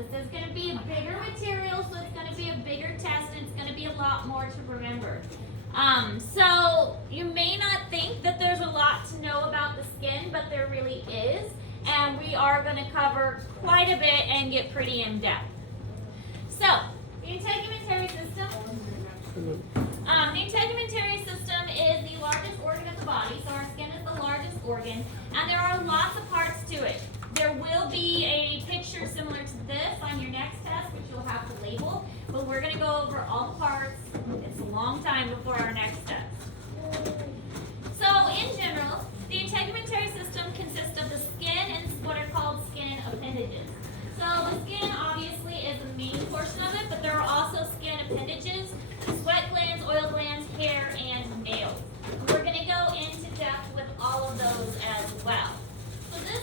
This is going to be a bigger material, so it's going to be a bigger test, and it's going to be a lot more to remember. So you may not think that there's a lot to know about the skin, but there really is, and we are going to cover quite a bit and get pretty in depth. So the integumentary system. The integumentary system is the largest organ of the body, so our skin is the largest organ, and there are lots of parts to it. There will be a picture similar to this on your next test, which you'll have to label, but we're going to go over all the parts. It's a long time before our next test. So in general, the integumentary system consists of the skin and what are called skin appendages. So the skin obviously is the main portion of it, but there are also skin appendages, sweat glands, oil glands, hair, and nails. We're going to go into depth with all of those as well. So this,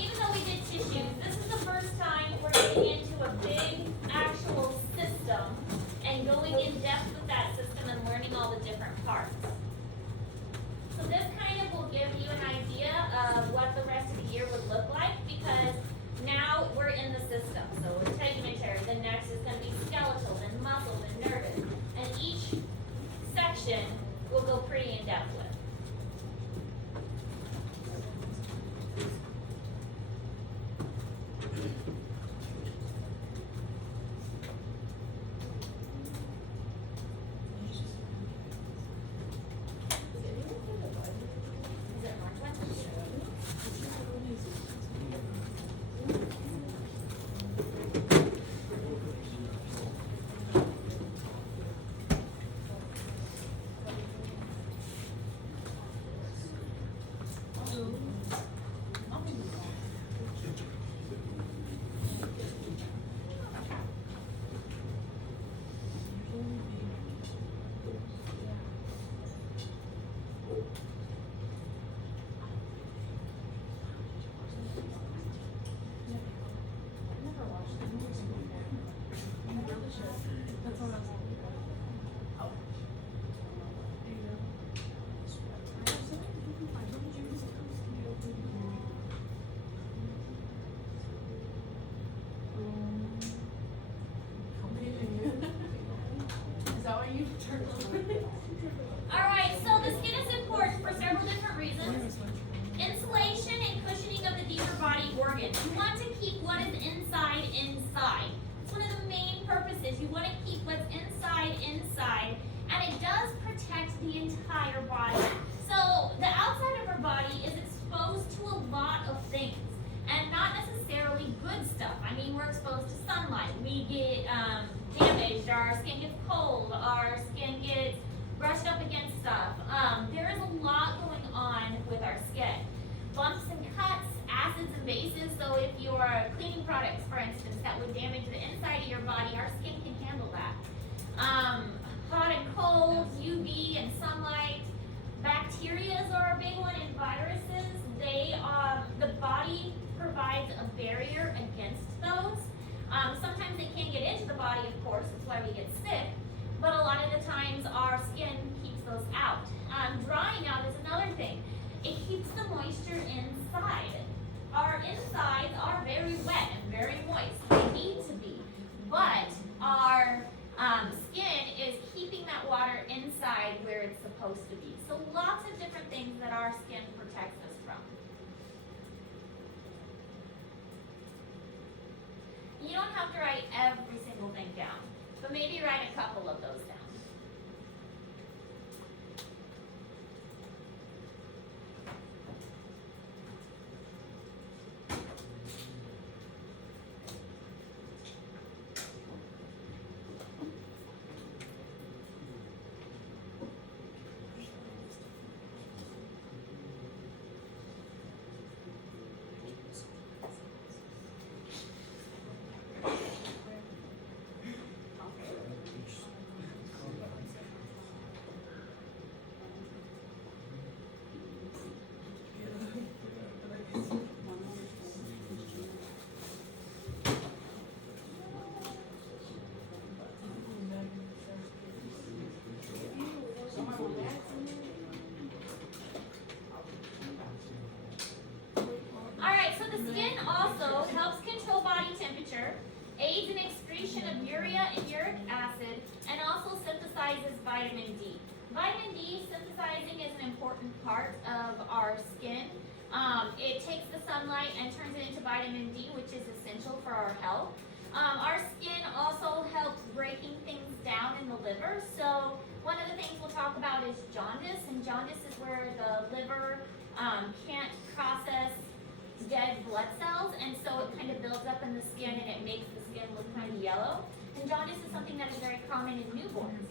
even though we did tissues, this is the first time we're getting into a big actual system and going in depth with that system and learning all the different parts. So this kind of will give you an idea of what the rest of the year would look like, because now we're in the system. So integumentary, the next is going to be skeletal, then muscle, then nervous. And each section we'll go pretty in depth with. Alright, so the skin is important for several different reasons. Insulation and cushioning of the deeper body organs. You want to keep what is inside. It's one of the main purposes. You want to keep what's inside, and it does protect the entire body. So the outside of our body is exposed to a lot of things, and not necessarily good stuff. We're exposed to sunlight. We get damaged, our skin gets cold, our skin gets brushed up against stuff. There is a lot going on with our skin. Bumps and cuts, acids and bases. So if you're cleaning products, for instance, that would damage the inside of your body, our skin can handle that. Hot and cold, UV and sunlight. Bacteria are a big one, and viruses. The body provides a barrier against those. Sometimes they can't get into the body, of course, that's why we get sick, but a lot of the times our skin keeps those out. Drying out is another thing. It keeps the moisture inside. Our insides are very wet and very moist. They need to be, but our skin is keeping that water inside where it's supposed to be. So lots of different things that our skin protects us from. You don't have to write every single thing down, but maybe write a couple of those down. aids in excretion of urea and uric acid, and also synthesizes vitamin D. Vitamin D synthesizing is an important part of our skin. It takes the sunlight and turns it into vitamin D, which is essential for our health. Our skin also helps breaking things down in the liver. So one of the things we'll talk about is jaundice, and jaundice is where the liver can't process dead blood cells, and so it kind of builds up in the skin and it makes the skin look kind of yellow. And jaundice is something that is very common in newborns.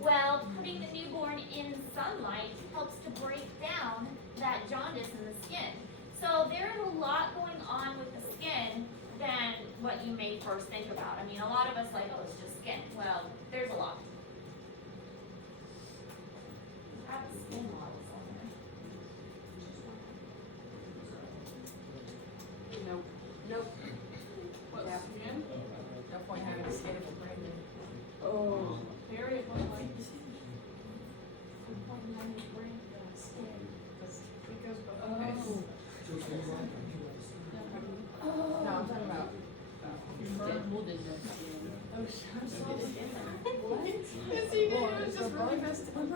Well, putting the newborn in sunlight helps to break down that jaundice in the skin. So there is a lot going on with the skin than what you may first think about. I mean, a lot of us like, oh, it's just skin. Well, there's a lot. I have skin models on there. Nope. Nope. What's skin? No point having a skin if we're pregnant. Oh. Period. What like? Because okay. No, I'm talking about. Deadpool did that. Oh, I'm so what? Yes, he did. It was just really messed up.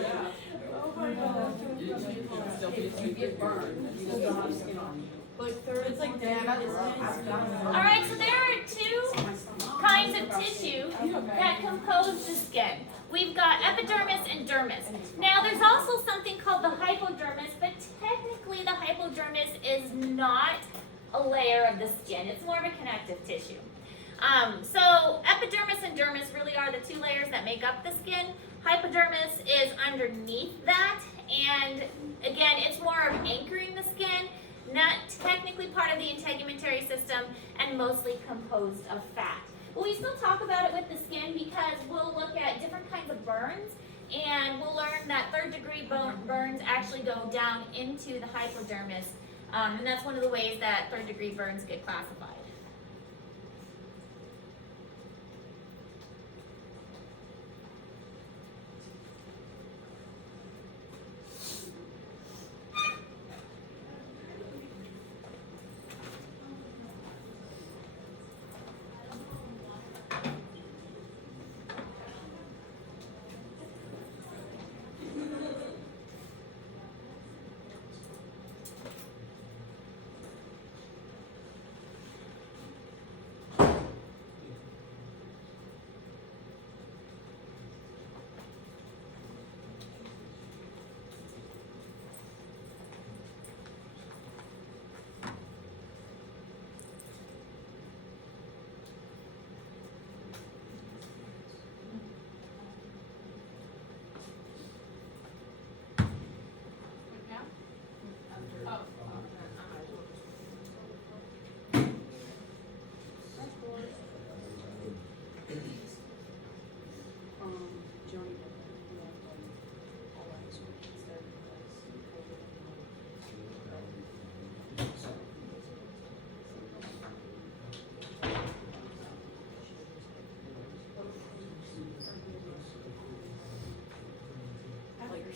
Yeah. Oh my God. You get burned. You still have skin on you. It's like that. All right, so there are two kinds of tissue that compose the skin. We've got epidermis and dermis. Now, there's also something called the hypodermis, but technically the hypodermis is not a layer of the skin. It's more of a connective tissue. So epidermis and dermis really are the two layers that make up the skin. Hypodermis is underneath that, and again, it's more of anchoring the skin, not technically part of the integumentary system, and mostly composed of fat. But we still talk about it with the skin because we'll look at different kinds of burns, and we'll learn that third-degree burns actually go down into the hypodermis, and that's one of the ways that third-degree burns get classified.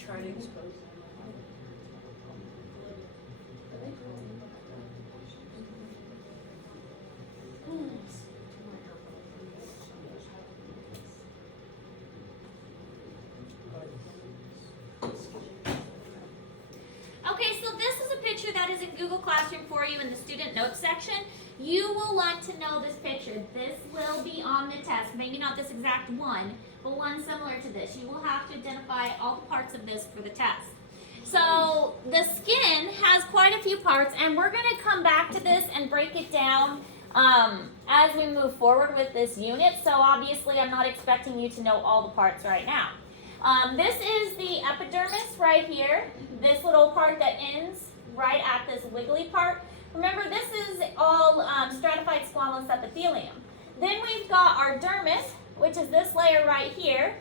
Try to expose them. Okay, so this is a picture that is in Google Classroom for you in the student notes section. You will want to know this picture. This will be on the test. Maybe not this exact one, but one similar to this. You will have to identify all the parts of this for the test. So the skin has quite a few parts, and we're going to come back to this and break it down as we move forward with this unit. So obviously I'm not expecting you to know all the parts right now. This is the epidermis right here, this little part that ends right at this wiggly part. Remember, this is all stratified squamous epithelium. Then we've got our dermis, which is this layer right here.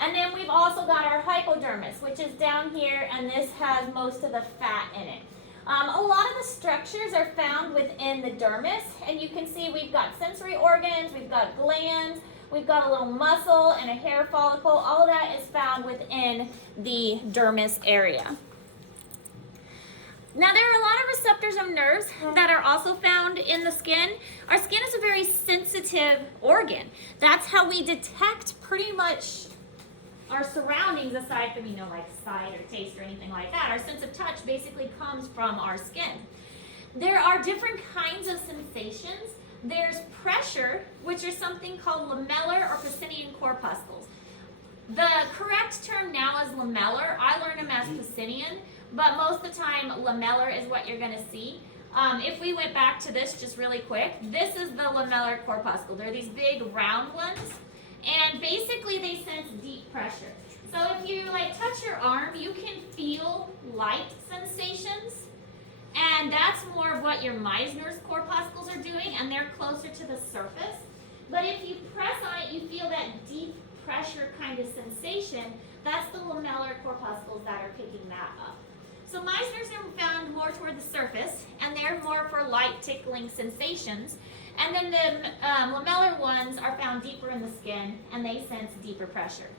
And then we've also got our hypodermis, which is down here, and this has most of the fat in it. A lot of the structures are found within the dermis, and you can see we've got sensory organs, we've got glands, we've got a little muscle and a hair follicle. All of that is found within the dermis area. Now, there are a lot of receptors of nerves that are also found in the skin. Our skin is a very sensitive organ. That's how we detect pretty much our surroundings, aside from, like sight or taste or anything like that. Our sense of touch basically comes from our skin. There are different kinds of sensations. There's pressure, which is something called lamellar or Pacinian corpuscles. The correct term now is lamellar. I learned them as Pacinian, but most of the time lamellar is what you're going to see. If we went back to this just really quick, this is the lamellar corpuscle. They're these big round ones, and basically they sense deep pressure. So if you touch your arm, you can feel light sensations, and that's more of what your Meissner's corpuscles are doing, and they're closer to the surface. But if you press on it, you feel that deep pressure kind of sensation. That's the lamellar corpuscles that are picking that up. So Meissner's are found more toward the surface, and they're more for light tickling sensations. And then the lamellar ones are found deeper in the skin, and they sense deeper pressure.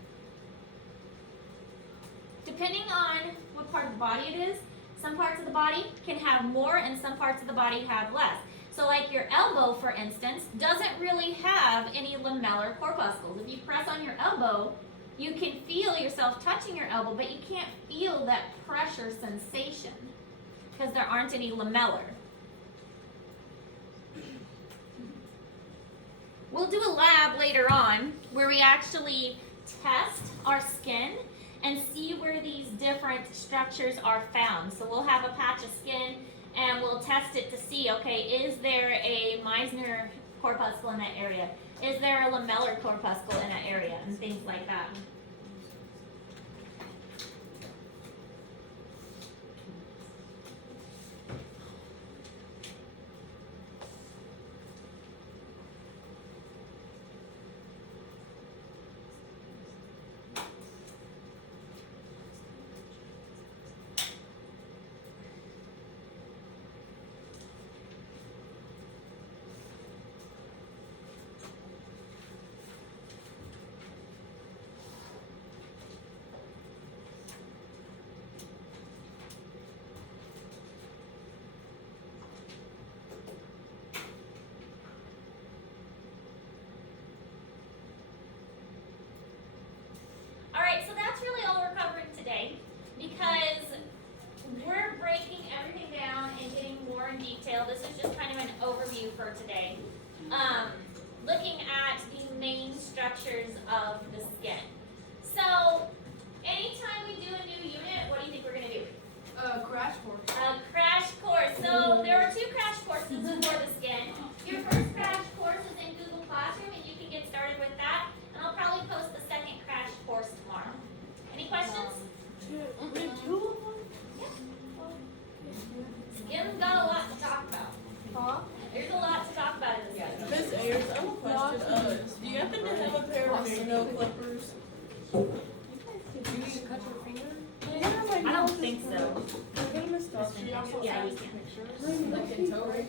Depending on what part of the body it is, some parts of the body can have more and some parts of the body have less. So like your elbow, for instance, doesn't really have any lamellar corpuscles. If you press on your elbow, you can feel yourself touching your elbow, but you can't feel that pressure sensation because there aren't any lamellar. We'll do a lab later on where we actually test our skin and see where these different structures are found. So we'll have a patch of skin and we'll test it to see, okay, is there a Meissner corpuscle in that area? Is there a lamellar corpuscle in that area? And things like that. Alright, so that's really all we're covering today because we're breaking everything down and getting more in detail. This is just kind of an overview for today. Looking at the main structures of the skin. So, anytime we do a new unit, what do you think we're going to do? Crash course. A crash course. So, there are 2 crash courses for the skin. Your first crash course is in Google Classroom, and you can get started with that. And I'll probably post the second crash course tomorrow. Any questions? Skin's got a lot to talk about. Huh? There's a lot to talk about in the skin. Miss Ayers, I have a question. Do you happen to have a pair of fingernail clippers? You need to cut your finger? I don't think so. Can I get a Miss Dawson? Yeah, you can. Like in toe right?